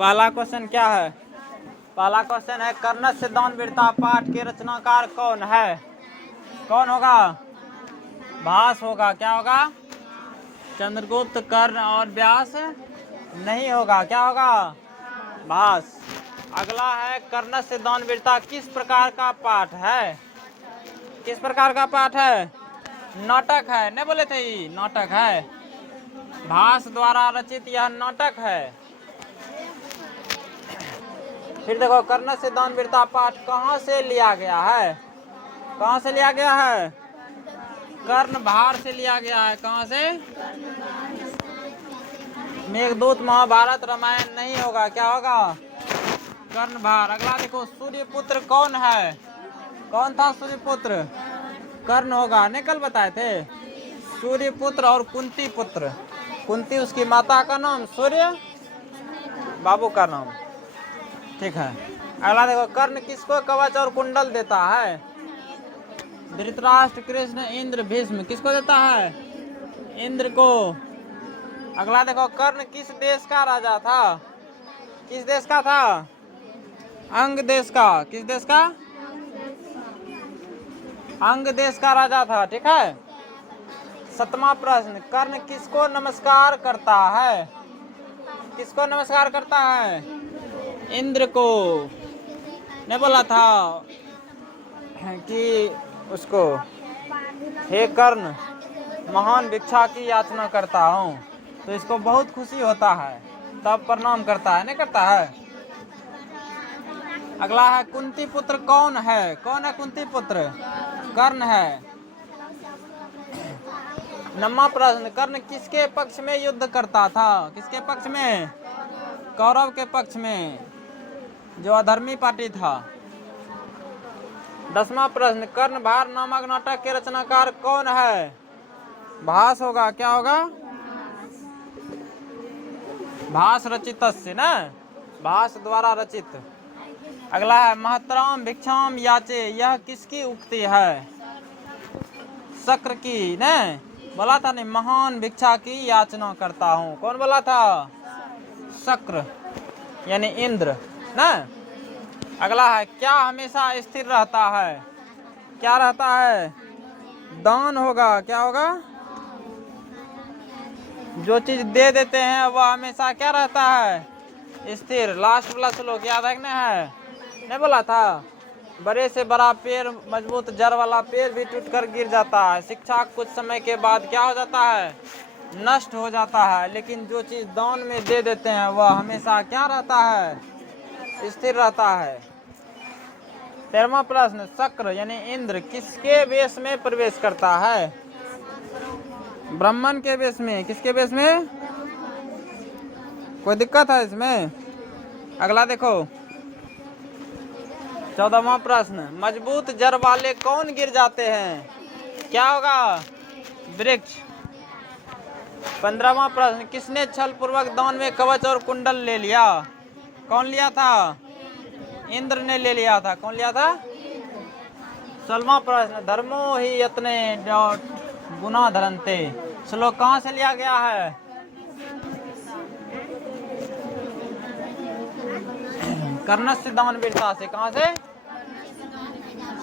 पहला क्वेश्चन क्या है? पहला क्वेश्चन है कर्ण से दानवीरता पाठ के रचनाकार कौन है? कौन होगा? भास होगा। क्या होगा? चंद्रगुप्त, कर्ण और व्यास नहीं होगा। क्या होगा? भास। अगला है कर्ण से दानवीरता किस प्रकार का पाठ है? किस प्रकार का पाठ है? नाटक है। नहीं बोले थे ये नाटक है। भास द्वारा रचित यह नाटक है। फिर देखो कर्ण से दानवीरता पाठ कहाँ से लिया गया है? कहाँ से लिया गया है? कर्णभार से लिया गया है। कहाँ से? मेघदूत, महाभारत, रामायण नहीं होगा। क्या होगा? कर्णभार। अगला देखो सूर्यपुत्र कौन है? कौन था सूर्यपुत्र? कर्ण होगा। नहीं कल बताए थे सूर्यपुत्र और कुंती पुत्र। कुंती उसकी माता का नाम, सूर्य बाबू का नाम। ठीक है। अगला देखो कर्ण किसको कवच और कुंडल देता है? धृतराष्ट्र, कृष्ण, इंद्र, भीष्म। किसको देता है? इंद्र को। अगला देखो कर्ण किस देश का राजा था? किस देश का था? अंग देश का। किस देश का? अंग देश का राजा था। ठीक है। 7वां प्रश्न कर्ण किसको नमस्कार करता है? किसको नमस्कार करता है? इंद्र को। ने बोला था कि उसको हे कर्ण महान भिक्षा की याचना करता हूँ, तो इसको बहुत खुशी होता है, तब प्रणाम करता है। नहीं करता है। अगला है कुंती पुत्र कौन है? कौन है कुंती पुत्र? कर्ण है। 9वां प्रश्न कर्ण किसके पक्ष में युद्ध करता था? किसके पक्ष में? कौरव के पक्ष में, जो अधर्मी पार्टी था। 10वां प्रश्न कर्णभार नामक नाटक के रचनाकार कौन है? भास होगा। क्या होगा? भास रचितस्य ना, भास द्वारा रचित। अगला है महतराम भिक्षाम याचे, यह किसकी उक्ति है? शक्र की। ने बोला था नहीं महान भिक्षा की याचना करता हूँ। कौन बोला था? शक्र यानी इंद्र ना। अगला है क्या हमेशा स्थिर रहता है? क्या रहता है? दान होगा। क्या होगा? जो चीज दे देते हैं वह हमेशा क्या रहता है? स्थिर। लास्ट वाला श्लोक याद रखना है। नहीं बोला था बड़े से बड़ा पेड़, मजबूत जड़ वाला पेड़ भी टूटकर गिर जाता है। शिक्षा कुछ समय के बाद क्या हो जाता है? नष्ट हो जाता है। लेकिन जो चीज दान में दे देते हैं वह हमेशा क्या रहता है? स्थिर रहता है। 13वां प्रश्न शक्र यानी इंद्र किसके वेश में प्रवेश करता है? ब्राह्मण के वेश में। किसके वेश में? कोई दिक्कत है इसमें? अगला देखो 14वां प्रश्न मजबूत जड़ वाले कौन गिर जाते हैं? क्या होगा? वृक्ष। 15वां प्रश्न किसने छल पूर्वक दान में कवच और कुंडल ले लिया? कौन लिया था? इंद्र ने ले लिया था। कौन लिया था? 16वां प्रश्न धर्मो ही यत्ने गुना धरन्ते, श्लोक कहाँ से लिया गया है? कर्ण से दानवीरता से। कहाँ से?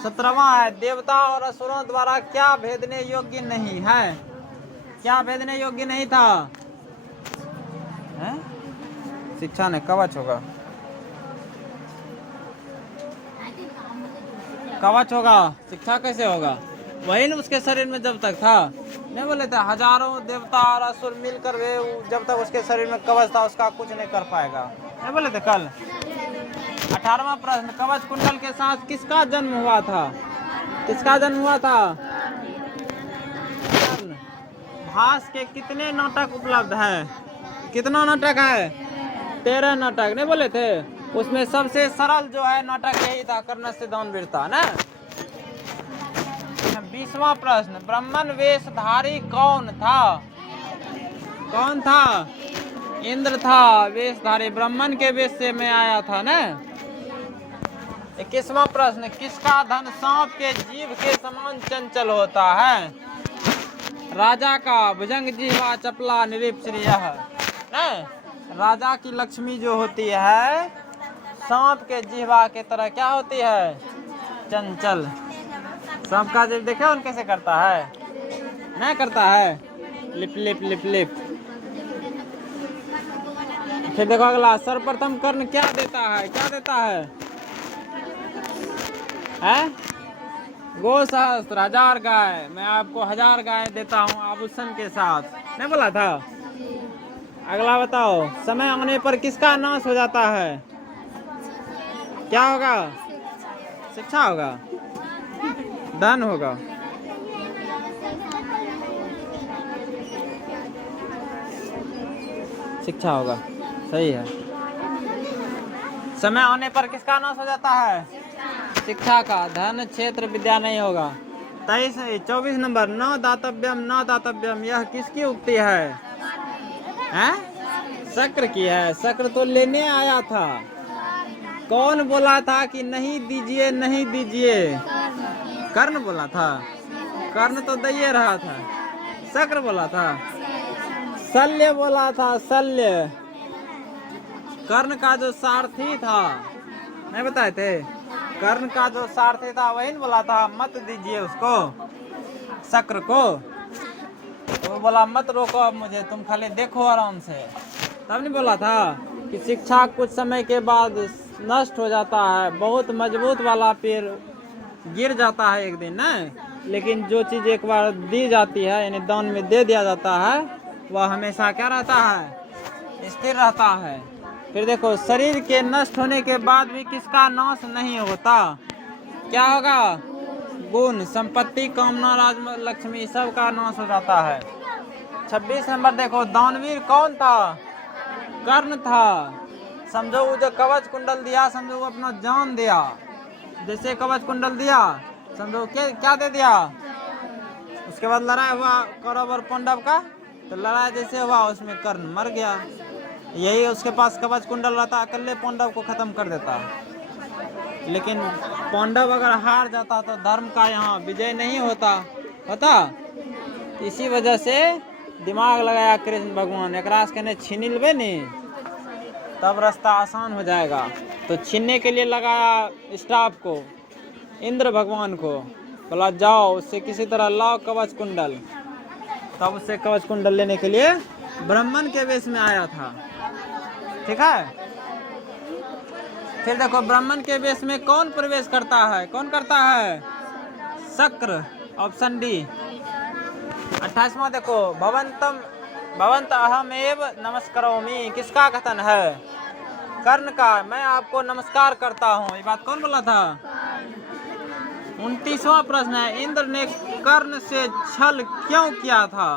17वां है देवता और असुरों द्वारा क्या भेदने योग्य नहीं है? क्या भेदने योग्य नहीं था? है? शिक्षा ने कवच होगा। कवच होगा। शिक्षा कैसे होगा? वही ना उसके शरीर में जब तक था। नहीं बोले थे हजारों देवता और असुर मिलकर वे जब तक उसके शरीर में कवच था उसका कुछ नहीं कर पाएगा। नहीं बोले थे कल। 18वां प्रश्न कवच कुंडल के साथ किसका जन्म हुआ था? किसका जन्म हुआ था? भास के कितने नाटक उपलब्ध है? कितना नाटक है? 13 नाटक। नहीं बोले थे उसमें सबसे सरल जो है नाटक यही था कर्ण से दानवीरता ना। 20वां प्रश्न ब्राह्मण वेशधारी कौन था? कौन था? इंद्र था वेशधारी। ब्राह्मण के वेश से में आया था ना। 21वां प्रश्न किसका धन सांप के जीभ के समान चंचल होता है? राजा का। भुजंग जीवा चपला निरीप श्रेय। राजा की लक्ष्मी जो होती है सांप के जिह्वा के तरह क्या होती है? चंचल। सांप का जिह्वा देखे उन कैसे करता है? नहीं करता है, लिप लिप लिप लिप। फिर देखो अगला, सर्वप्रथम कर्ण क्या देता है? क्या देता है? हैं? गो सहस्त्र, 1000 गाय। मैं आपको 1000 गाय देता हूँ आभूषण के साथ, नहीं बोला था? अगला बताओ, समय आने पर किसका नाश हो जाता है? क्या होगा? शिक्षा होगा, धन होगा। शिक्षा होगा, सही है। समय आने पर किसका नाश हो जाता है? शिक्षा का। धन क्षेत्र विद्या नहीं होगा। 24 नंबर, न दातव्यम न दातव्यम, यह किसकी उक्ति है? हैं? शक्र की है। शक्र तो लेने आया था। कौन बोला था कि नहीं दीजिए नहीं दीजिए? कर्ण बोला था। कर्ण तो दे रहा था। शक्र बोला था। शल्य बोला था। शल्य कर्ण का जो सारथी था, नहीं बताए थे? कर्ण का जो सारथी था वही ने बोला था मत दीजिए उसको, शक्र को। तो वो बोला मत रोको अब मुझे, तुम खाली देखो आराम से। तब नहीं बोला था कि शिक्षा कुछ समय के बाद नष्ट हो जाता है। बहुत मजबूत वाला पेड़ गिर जाता है एक दिन, नहीं? लेकिन जो चीज़ एक बार दी जाती है, यानी दान में दे दिया जाता है, वह हमेशा क्या रहता है? स्थिर रहता है। फिर देखो, शरीर के नष्ट होने के बाद भी किसका नाश नहीं होता? क्या होगा? गुण, संपत्ति, कामना, राज, लक्ष्मी, सब का नाश हो जाता है। 26 नंबर देखो, दानवीर कौन था? कर्ण था। समझो वो जो कवच कुंडल दिया, समझो वो अपना जान दिया। जैसे कवच कुंडल दिया, समझो क्या दे दिया। उसके बाद लड़ाई हुआ कौरव और पांडव का, तो लड़ाई जैसे हुआ उसमें कर्ण मर गया। यही उसके पास कवच कुंडल रहता, अकेले पांडव को खत्म कर देता। लेकिन पांडव अगर हार जाता तो धर्म का यहाँ विजय नहीं होता। इसी वजह से दिमाग लगाया कृष्ण भगवान, एक कहने छीन लेबे नहीं तब रास्ता आसान हो जाएगा। तो छीनने के लिए लगाया स्टाफ को, इंद्र भगवान को, बोला जाओ उससे किसी तरह लाओ कवच कुंडल। तब उससे कवच कुंडल लेने के लिए ब्राह्मण के वेश में आया था। ठीक है। फिर देखो, ब्राह्मण के वेश में कौन प्रवेश करता है? कौन करता है? शक्र, ऑप्शन डी। 28वां देखो, भवंत अहमेव नमस्करोमि, किसका कथन है? कर्ण का। मैं आपको नमस्कार करता हूँ, ये बात कौन बोला था? 29वां प्रश्न है, इंद्र ने कर्ण से छल क्यों किया था?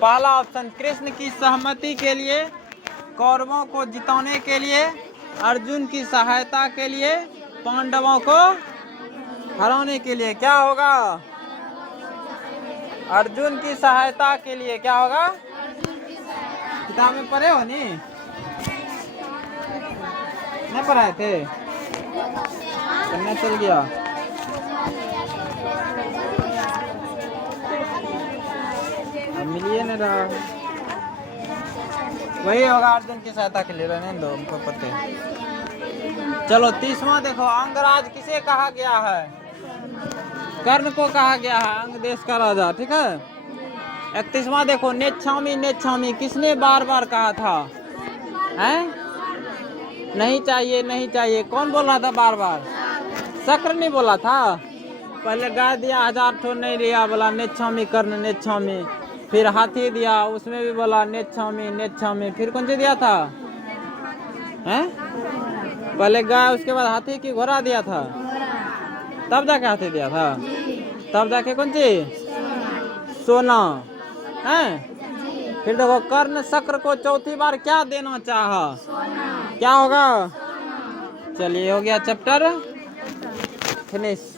पहला ऑप्शन, कृष्ण की सहमति के लिए, कौरवों को जिताने के लिए, अर्जुन की सहायता के लिए, पांडवों को हराने के लिए। क्या होगा? अर्जुन की सहायता के लिए। क्या होगा? किताब में पढ़े हो नहीं पढ़ाए थे? पढ़ना चल गया। अब मिलिए नहीं रहा। वही होगा, अर्जुन की सहायता के लिए। रहने दो, हमको पता है। चलो 30वां देखो, अंगराज किसे कहा गया है? कर्ण को कहा गया है, अंग देश का राजा। ठीक है। 31वां देखो, नेच्छामी नेच्छामी किसने बार बार कहा था? हैं? नहीं चाहिए नहीं चाहिए, कौन बोल रहा था बार बार? शक्र नहीं बोला था? पहले गाय दिया 1000 ठो, नहीं लिया, बोला नेच्छामी कर्ण नेच्छामी। फिर हाथी दिया, उसमें भी बोला नेच्छामी नेच्छामी। फिर कौन सी दिया था? हैं? पहले गाय, उसके बाद हाथी की घोड़ा दिया था, तब जाके हाथी दिया था, तब जाके कौन सी? सोना। हैं? फिर देखो, कर्ण शक्र को चौथी बार क्या देना चाहा? क्या होगा? चलिए, हो गया चैप्टर फिनिश।